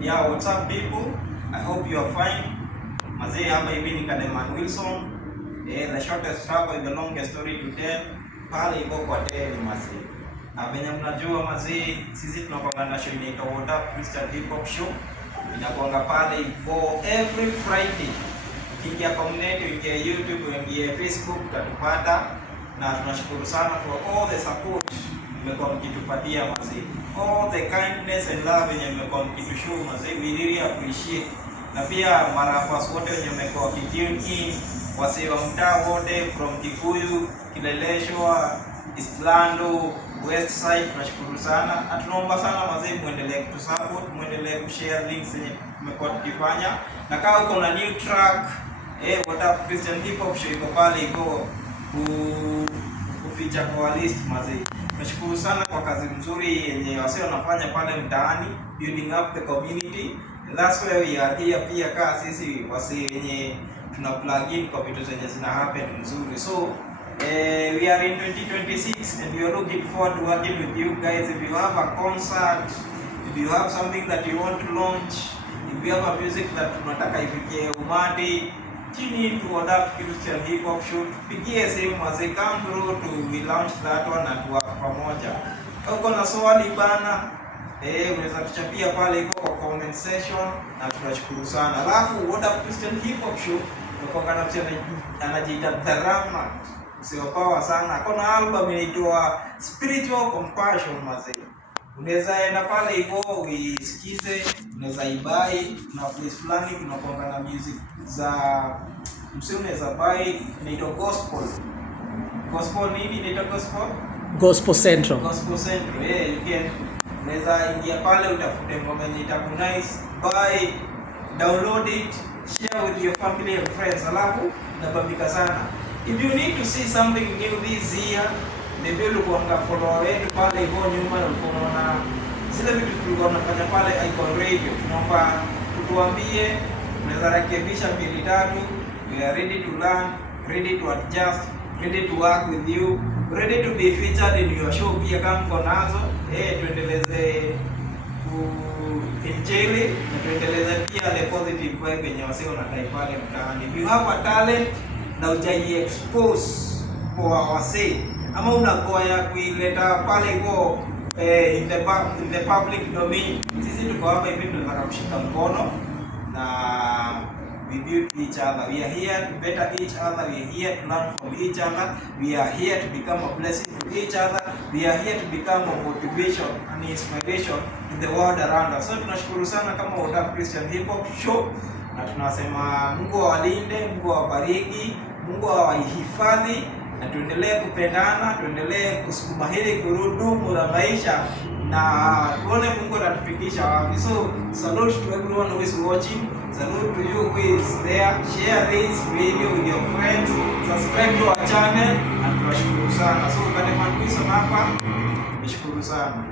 Yeah, what's up people? I hope you are fine. Mazee hapa hivi ni Kademan Wilson. The shortest travel, the longest story to tell. Pale iko kwa tell mazee. Na venye mnajua mazee, sisi tunakuwa na show inaitwa What Up Christian Hip Hop Show. Inakuanga pale for every Friday. Ukiingia community, ukiingia YouTube, ukiingia Facebook utatupata. Na tunashukuru sana for all the support mmekuwa mkitupatia mazee. All the kindness and love yenye mmekuwa mkitushow mazee, we really appreciate. Na pia marapas wote wenye mmekuwa wakitune in, wasee wa mtaa wote from Kikuyu, Kileleshwa, Eastlands, West Side, tunashukuru sana. Na tunaomba sana mazee muendelee kutusupport, muendelee kushare links zenye mmekuwa tukifanya. Na kama uko na new track, What Up Christian Hip Hop Show iko pale, iko kuficha kwa list mazee. Nashukuru sana kwa kazi nzuri yenye wasee wanafanya pale mtaani, building up the community. That's why we are here pia kaa sisi wasee yenye tuna plug in kwa vitu zenye zina happen nzuri. So we are in 2026 and we are looking forward to working with you guys. If you have a concert, if you have something that you want to launch, if you have a music that tunataka ifikie umati, tune in to What Up Christian Hip Hop Show. Pigie simu wazee, come through to we launch that one na tuwa pamoja. Uko na swali bana, unaweza tuchapia pale iko kwa comment section na tunashukuru sana. Alafu What Up Christian Hip Hop Show uko kana mtu anajiita Dharama. Usiwapawa sana. Kuna album inaitwa Spiritual Compassion mazee. Unaweza enda pale hivyo uisikize, unaweza ibai na place fulani tunakuanga na music za msee, unaweza buy inaitwa gospel. Gospel nini inaitwa gospel? Gospel Central. Gospel Central. You can unaweza ingia pale utafute ngoma yenye nice, buy, download it, share with your family and friends. Alafu unabambika sana. If you need to see something new this year, maybe ulikuwa follow wetu pale hivyo nyuma na ulikuwa unaona zile vitu tulikuwa tunafanya pale Icon Radio, tunaomba tutuambie, unaweza rekebisha mbili tatu. We are ready to learn, ready to adjust, ready to work with you, ready to be featured in your show pia kama mko nazo. Tuendeleze kuenjoy na tuendeleze pia the positive vibe yenye wasio na type pale mtaani. If you have a talent na ujai expose kwa wasee, ama unagoya kuileta pale hivyo in the public domain, sisi tuko hapa hivi tunataka kushika mkono na we build each other. We are here to better each other. We are here to learn from each other. We are here to become a blessing to each other. We are here to become a motivation and inspiration in the world around us. So tunashukuru sana kama What Up Christian Hip Hop Show, na tunasema Mungu awalinde, Mungu awabariki, Mungu awahifadhi, na tuendelee kupendana, tuendelee kusukuma hili gurudumu la maisha na tuone Mungu atatufikisha wapi. So salute to everyone who is watching, salute to you who is there. Share this video with your friends, subscribe to our channel, na tunashukuru sana. So Kademan Wilson hapa, nashukuru sana.